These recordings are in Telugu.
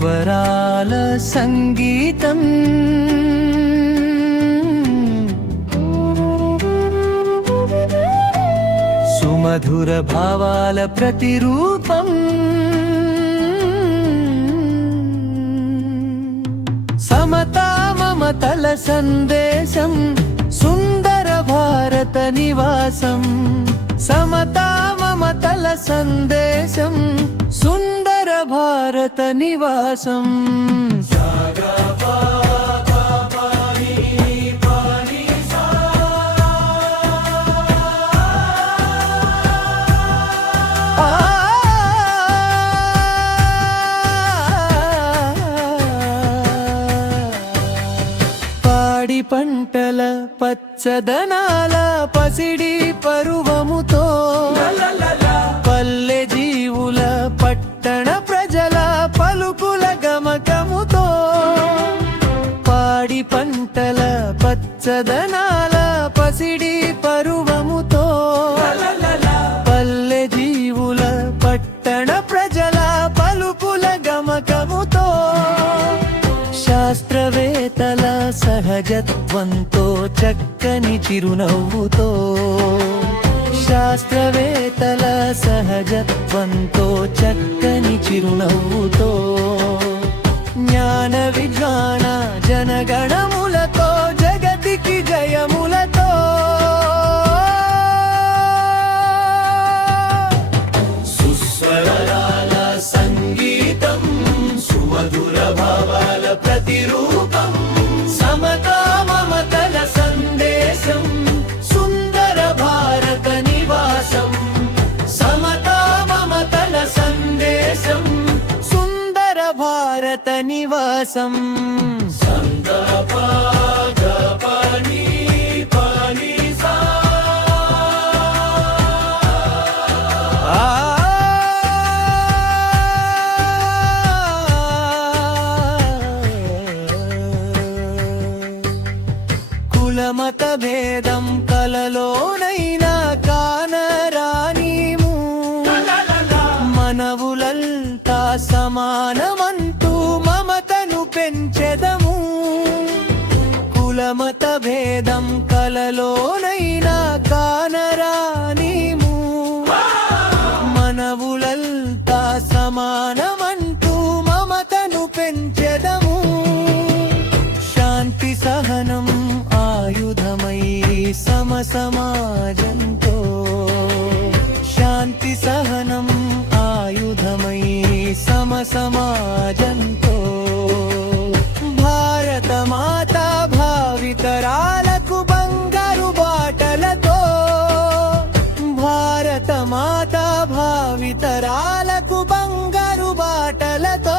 సుస్వరాల సంగీతం సుమధుర భావాల ప్రతిరూపం సమతా మమతల సందేశం సుందర భారత నివాసం సమతా మమతల సందేశం సుందర భారత నివాసం పాడి పంటల పచ్చదనాల పసిడి పరువముతో పల్లె జీవుల పట్టణ ప్రజల పలుకుల గమకముతో పాడి పంటల పచ్చదనాల పసిడి పరువముతో పల్లె జీవుల పట్టణ ప్రజల పలుకుల గమకముతో శాస్త్రవేత్తల సహజత్వంతో చక్కని చిరునవ్వుతో శాస్త్రవేత్తల సహజత్వంతో చక్కని చిరునవ్వుతో జ్ఞాన విజ్ఞాన జనగణములతో జగతికి జయములతో సుస్వరాల సంగీతం సుమధుర భావాల ప్రతిరూపం సమతా మమతల సందేశం సుందర భారత నివాసం సమతా మమతల సందేశం సుందర భారత నివాసం కులమత భేదం కలలోనైనా కానరానీము మనవులంతా సమానమంటూ మమతను పెంచెదము కులమత భేదం కలలోనైనా కానరానీము మనవులంతా సమానమంటూ మమతను పెంచెదము శాంతి సహనం ఆయుధమై సమాజంతో శాంతి సహనం ఆయుధమై సమాజంతో భారత మాత భావితరాలకు బంగారు బాటలతో భారత మాత భావితరాలకు బంగారు బాటలతో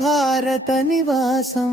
భారత నివాసం